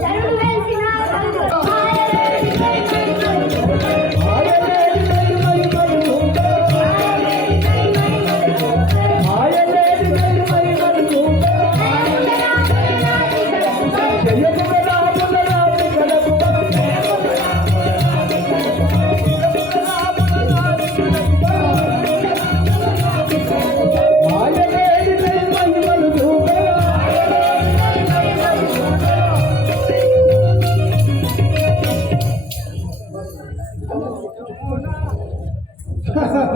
加油。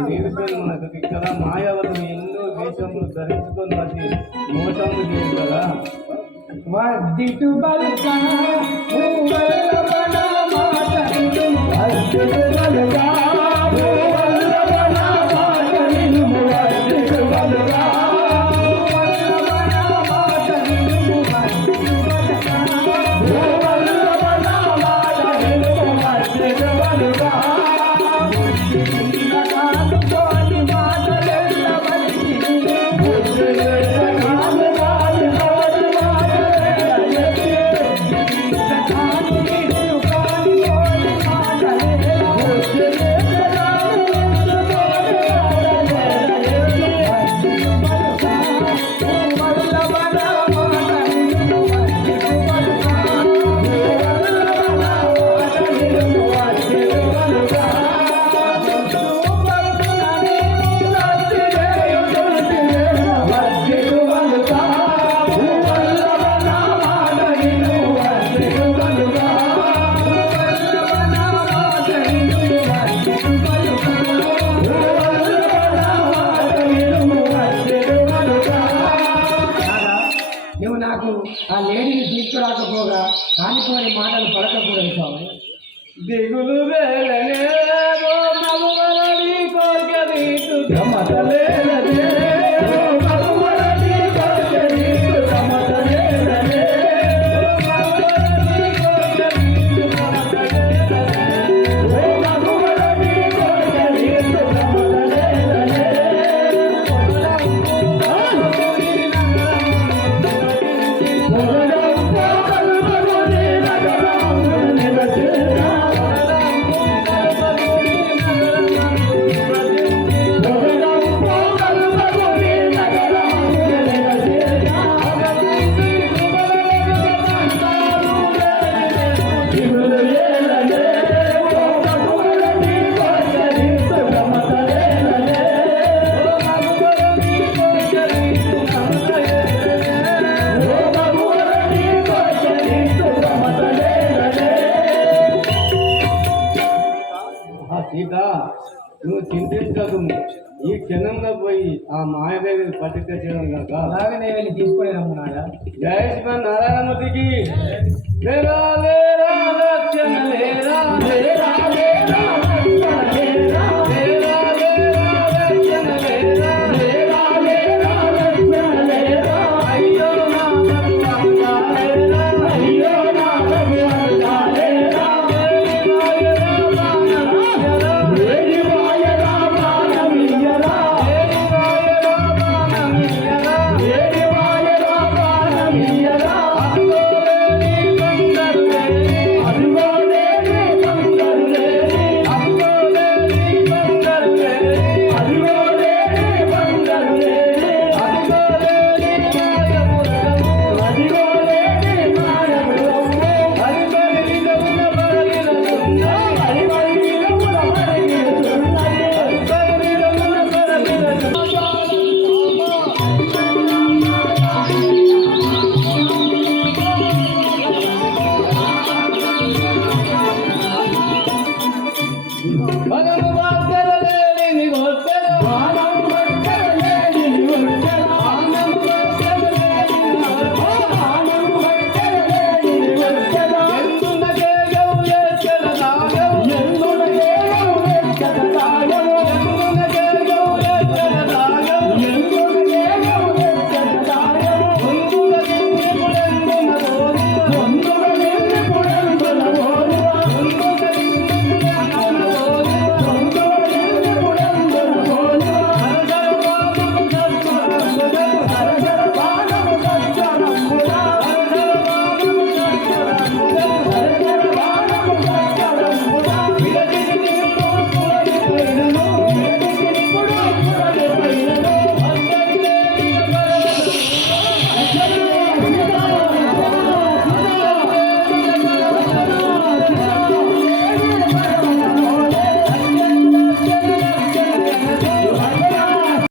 నిరుపేదలకు ఇక్కడ మాయాలను ఎన్నో వేషములు ధరించుకున్నది మోసములు లేదు కదా వర్ధిటు బల్కా వర్ధిటు బల్కా Hallelujah. మాకు ఆ లేడీని తీసుకురాకపోగా కానిపోని మాటలు పడకపోయాయి స్వామి. దిగులు వేలనే సీత నువ్వు చింతించదు ఈ క్షణంలో పోయి ఆ మాయదేవి చేయడం కాక. అలాగే నేను తీసుకునే రమ్మున్నాడా జయ శ్రీ నారాయణమూర్తికి